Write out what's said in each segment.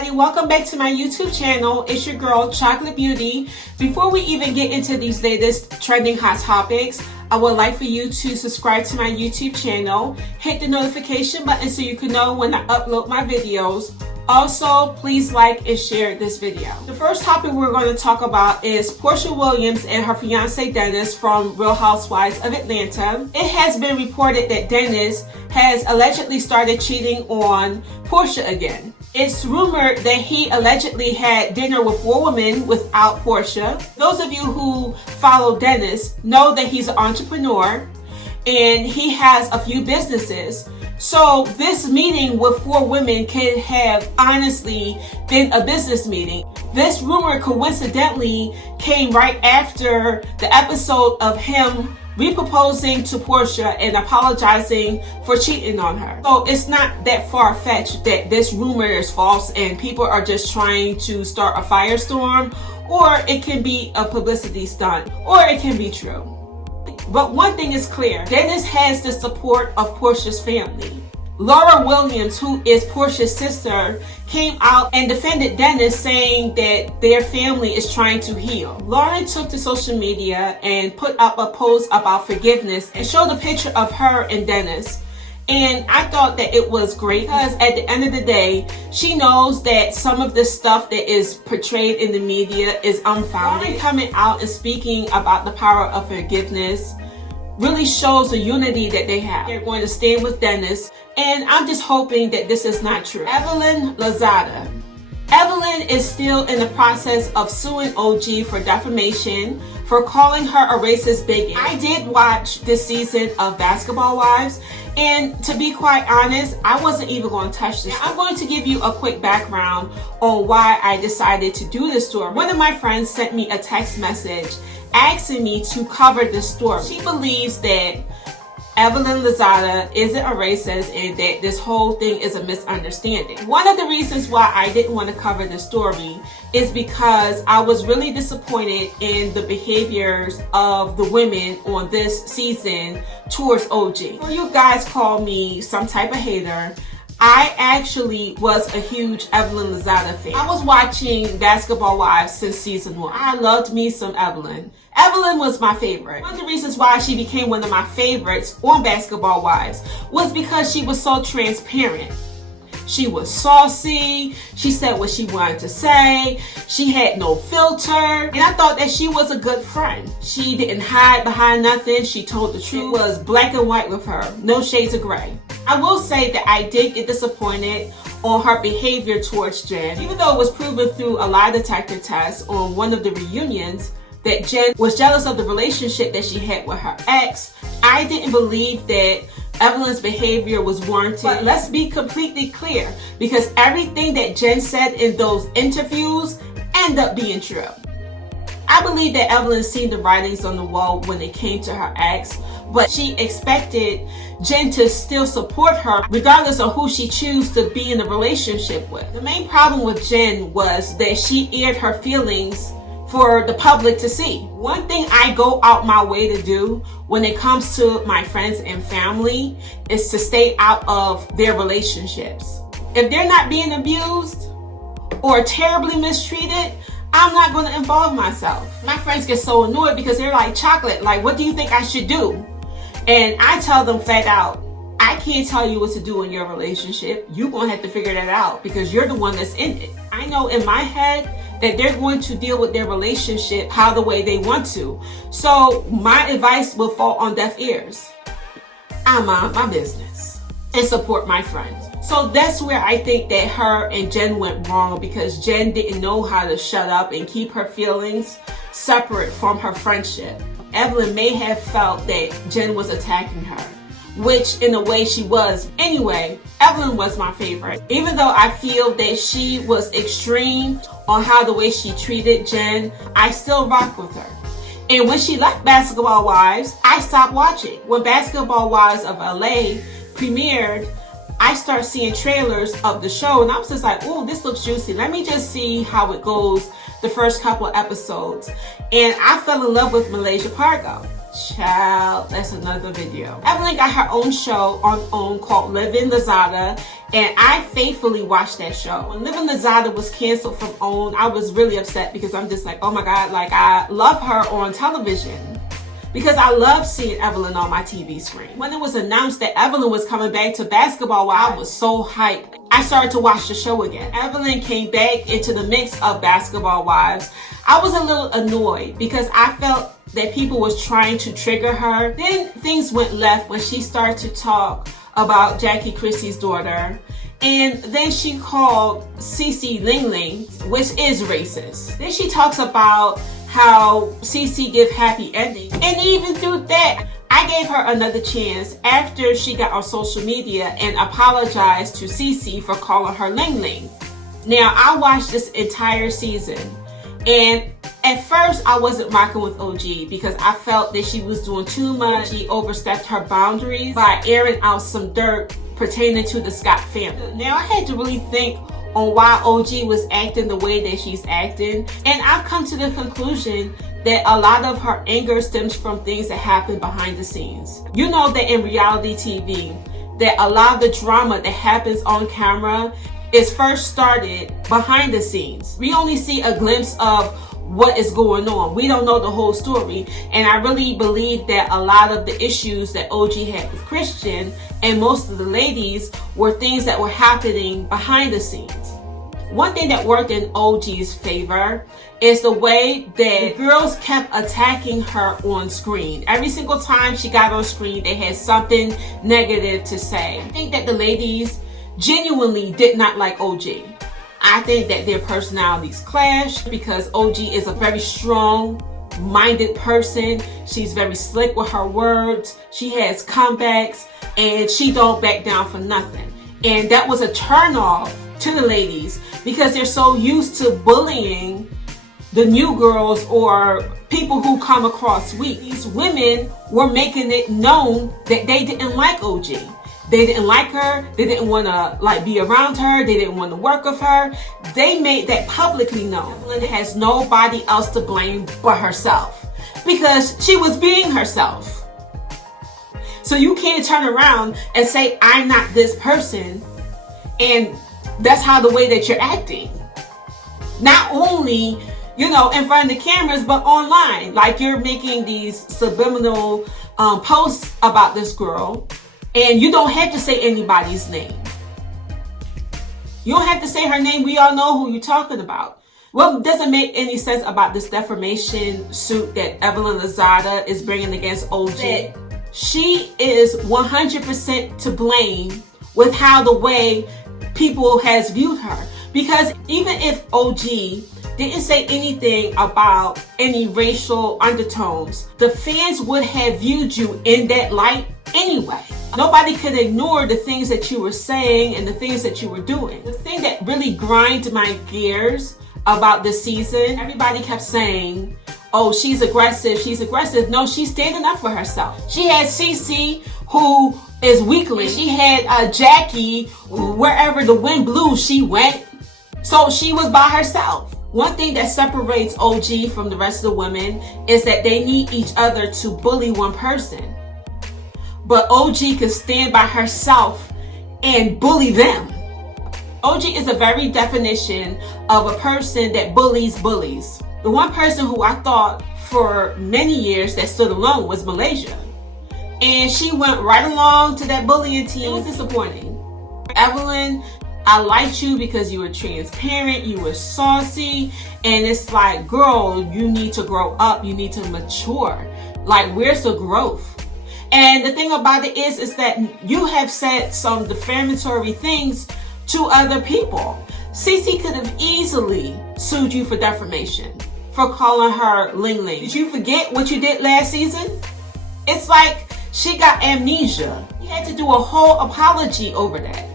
everybody, welcome back to my YouTube channel. It's your girl Chocolate Beauty. Before we even get into these latest trending hot topics, I would like for you to subscribe to my YouTube channel, hit the notification button so you can know when I upload my videos. Also, please like and share this video. The first topic we're going to talk about is Porsha Williams and her fiance Dennis from Real Housewives of Atlanta. It has been reported that Dennis has allegedly started cheating on Porsha again. It's rumored that he allegedly had dinner with 4 women without Porsha. Those of you who follow Dennis know that he's an entrepreneur and he has a few businesses. So this meeting with 4 women could have honestly been a business meeting. This rumor coincidentally came right after the episode of him reproposing to Porsha and apologizing for cheating on her. So it's not that far-fetched that this rumor is false and people are just trying to start a firestorm, or it can be a publicity stunt, or it can be true. But one thing is clear, Dennis has the support of Porsha's family. Loni Williams, who is Porsha's sister, came out and defended Dennis, saying that their family is trying to heal. Loni took to social media and put up a post about forgiveness and showed a picture of her and Dennis. And I thought that it was great because at the end of the day, she knows that some of the stuff that is portrayed in the media is unfounded. Loni coming out and speaking about the power of forgiveness really shows the unity that they have. They're going to stand with Dennis, and I'm just hoping that this is not true. Evelyn Lozada. Evelyn is still in the process of suing OG for defamation for calling her a racist bigot. I did watch this season of Basketball Wives, and to be quite honest, I wasn't even going to touch this. I'm going to give you a quick background on why I decided to do this story. One of my friends sent me a text message asking me to cover this story. She believes that Evelyn Lozada isn't a racist and that this whole thing is a misunderstanding. One of the reasons why I didn't want to cover this story is because I was really disappointed in the behaviors of the women on this season towards OG. So you guys call me some type of hater. I actually was a huge Evelyn Lozada fan. I was watching Basketball Wives since season 1. I loved me some Evelyn. Evelyn was my favorite. One of the reasons why she became one of my favorites on Basketball Wives was because she was so transparent. She was saucy, she said what she wanted to say, she had no filter, and I thought that she was a good friend. She didn't hide behind nothing, she told the truth. It was black and white with her, no shades of gray. I will say that I did get disappointed on her behavior towards Jen. Even though it was proven through a lie detector test on one of the reunions that Jen was jealous of the relationship that she had with her ex, I didn't believe that Evelyn's behavior was warranted. But let's be completely clear, because everything that Jen said in those interviews ended up being true. I believe that Evelyn seen the writings on the wall when it came to her ex, but she expected Jen to still support her regardless of who she chose to be in a relationship with. The main problem with Jen was that she aired her feelings for the public to see. One thing I go out my way to do when it comes to my friends and family is to stay out of their relationships. If they're not being abused or terribly mistreated, I'm not going to involve myself. My friends get so annoyed because they're like, Chocolate, like, what do you think I should do? And I tell them flat out, I can't tell you what to do in your relationship. You're going to have to figure that out because you're the one that's in it. I know in my head that they're going to deal with their relationship how the way they want to. So my advice will fall on deaf ears. I mind my business and support my friends. So that's where I think that her and Jen went wrong, because Jen didn't know how to shut up and keep her feelings separate from her friendship. Evelyn may have felt that Jen was attacking her, which in a way she was. Anyway, Evelyn was my favorite. Even though I feel that she was extreme on how the way she treated Jen, I still rock with her. And when she left Basketball Wives, I stopped watching. When Basketball Wives of LA premiered, I started seeing trailers of the show and I was just like, oh, this looks juicy. Let me just see how it goes the first couple of episodes. And I fell in love with Malaysia Pargo. Child, that's another video. Evelyn got her own show on OWN called Evelyn Lozada, and I faithfully watched that show. When Evelyn Lozada was canceled from OWN, I was really upset because I'm just like, oh my God, like I love her on television because I love seeing Evelyn on my TV screen. When it was announced that Evelyn was coming back to Basketball, I was so hyped. I started to watch the show again. Evelyn came back into the mix of Basketball Wives. I was a little annoyed because I felt that people was trying to trigger her. Then things went left when she started to talk about Jackie Christie's daughter. And then she called Cece Ling Ling, which is racist. Then she talks about how Cece give happy endings. And even through that, I gave her another chance after she got on social media and apologized to Cece for calling her Ling Ling. Now, I watched this entire season, and at first I wasn't rocking with OG because I felt that she was doing too much. She overstepped her boundaries by airing out some dirt pertaining to the Scott family. Now, I had to really think on why OG was acting the way that she's acting, and I've come to the conclusion that a lot of her anger stems from things that happen behind the scenes. You know that in reality TV, that a lot of the drama that happens on camera is first started behind the scenes. We only see a glimpse of what is going on. We don't know the whole story. And I really believe that a lot of the issues that OG had with Christian and most of the ladies were things that were happening behind the scenes. One thing that worked in OG's favor is the way that girls kept attacking her on screen. Every single time she got on screen, they had something negative to say. I think that the ladies genuinely did not like OG. I think that their personalities clashed because OG is a very strong-minded person. She's very slick with her words. She has comebacks, and she don't back down for nothing. And that was a turnoff to the ladies because they're so used to bullying the new girls or people who come across weak. These women were making it known that they didn't like OG. They didn't like her. They didn't want to be around her. They didn't want to work with her. They made that publicly known. Evelyn has nobody else to blame but herself because she was being herself. So you can't turn around and say, I'm not this person, and that's how the way that you're acting. Not only, in front of the cameras, but online. Like you're making these subliminal posts about this girl, and you don't have to say anybody's name. You don't have to say her name. We all know who you're talking about. What doesn't make any sense about this defamation suit that Evelyn Lozada is bringing against OG? She is 100% to blame with how the way people has viewed her. Because even if OG didn't say anything about any racial undertones, the fans would have viewed you in that light anyway. Nobody could ignore the things that you were saying and the things that you were doing. The thing that really grinds my gears about this season, everybody kept saying, oh, she's aggressive, she's aggressive. No, she's standing up for herself. She had Cece, who is weakling. She had Jackie, who, wherever the wind blew, she went. So she was by herself. One thing that separates OG from the rest of the women is that they need each other to bully one person. But OG can stand by herself and bully them. OG is a very definition of a person that bullies bullies. The one person who I thought for many years that stood alone was Malaysia. And she went right along to that bullying team. It was disappointing. Evelyn, I liked you because you were transparent, you were saucy, and it's like, girl, you need to grow up, you need to mature. Like, where's the growth? And the thing about it is that you have said some defamatory things to other people. Cece could have easily sued you for defamation, for calling her Ling Ling. Did you forget what you did last season? It's like she got amnesia. You had to do a whole apology over that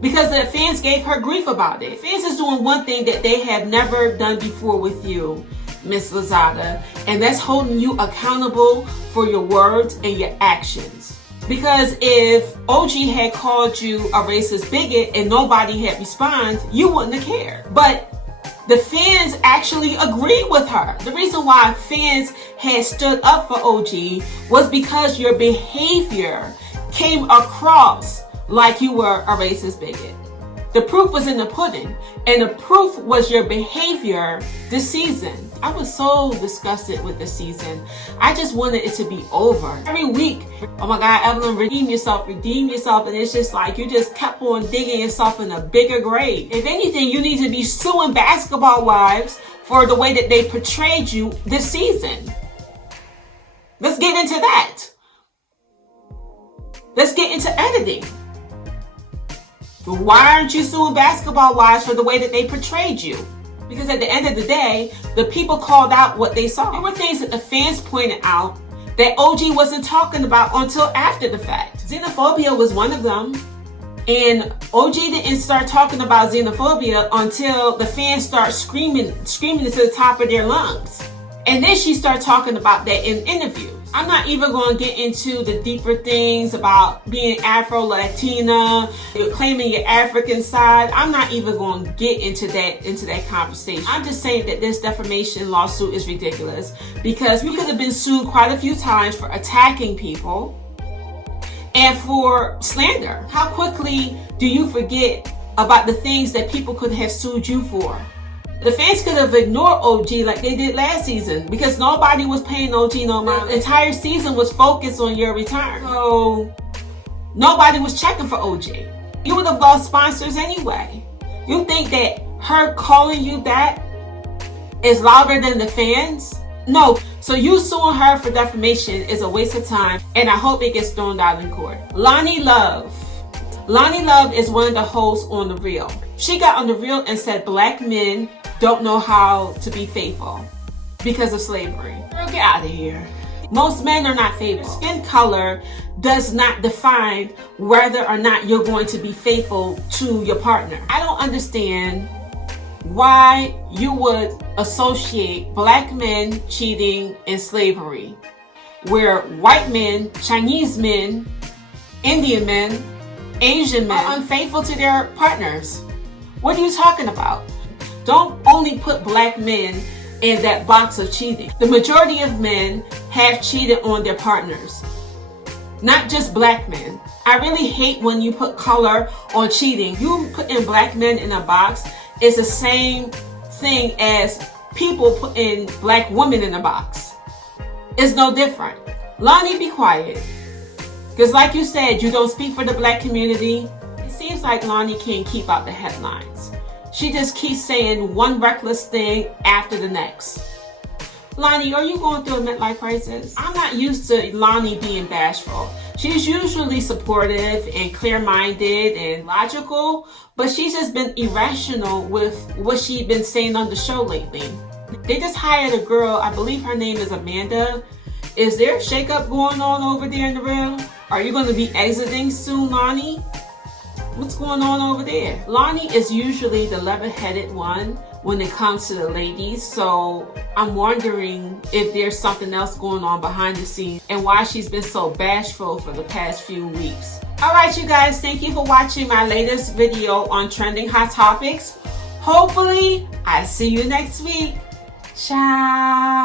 because the fans gave her grief about it. Fans is doing one thing that they have never done before with you, Miss Lozada, and that's holding you accountable for your words and your actions. Because if OG had called you a racist bigot and nobody had responded, you wouldn't have cared. But The fans actually agreed with her. The reason why fans had stood up for OG was because your behavior came across like you were a racist bigot. The proof was in the pudding, and the proof was your behavior this season. I was so disgusted with this season. I just wanted it to be over. Every week, oh my God, Evelyn, redeem yourself. And it's just like you just kept on digging yourself in a bigger grave. If anything, you need to be suing basketball wives for the way that they portrayed you this season. Let's get into that. Let's get into editing. Why aren't you suing basketball wives for the way that they portrayed you? Because at the end of the day, the people called out what they saw. There were things that the fans pointed out that OG wasn't talking about until after the fact. Xenophobia was one of them. And OG didn't start talking about xenophobia until the fans start screaming it to the top of their lungs. And then she started talking about that in interviews. I'm not even going to get into the deeper things about being Afro-Latina, claiming your African side. I'm not even going to get into that conversation. I'm just saying that this defamation lawsuit is ridiculous because you could have been sued quite a few times for attacking people and for slander. How quickly do you forget about the things that people could have sued you for? The fans could have ignored OG like they did last season because nobody was paying OG no mind. The entire season was focused on your return. So nobody was checking for OG. You would have lost sponsors anyway. You think that her calling you that is louder than the fans? No. So you suing her for defamation is a waste of time, and I hope it gets thrown out in court. Loni Love. Loni Love is one of the hosts on The Real. She got on The Real and said black men don't know how to be faithful because of slavery. Girl, get out of here. Most men are not faithful. Skin color does not define whether or not you're going to be faithful to your partner. I don't understand why you would associate black men cheating and slavery, where white men, Chinese men, Indian men, Asian men are unfaithful to their partners. What are you talking about? Don't only put black men in that box of cheating. The majority of men have cheated on their partners, not just black men. I really hate when you put color on cheating. You putting black men in a box is the same thing as people putting black women in a box. It's no different. Loni, be quiet. Because like you said, you don't speak for the black community. It seems like Loni can't keep out the headlines. She just keeps saying one reckless thing after the next. Loni, are you going through a midlife crisis? I'm not used to Loni being bashful. She's usually supportive and clear-minded and logical, but she's just been irrational with what she's been saying on the show lately. They just hired a girl, I believe her name is Amanda. Is there a shakeup going on over there in The Real? Are you going to be exiting soon, Loni? What's going on over there? Loni is usually the level-headed one when it comes to the ladies, so I'm wondering if there's something else going on behind the scenes and why she's been so bashful for the past few weeks. Alright you guys, thank you for watching my latest video on trending hot topics. Hopefully, I see you next week. Ciao!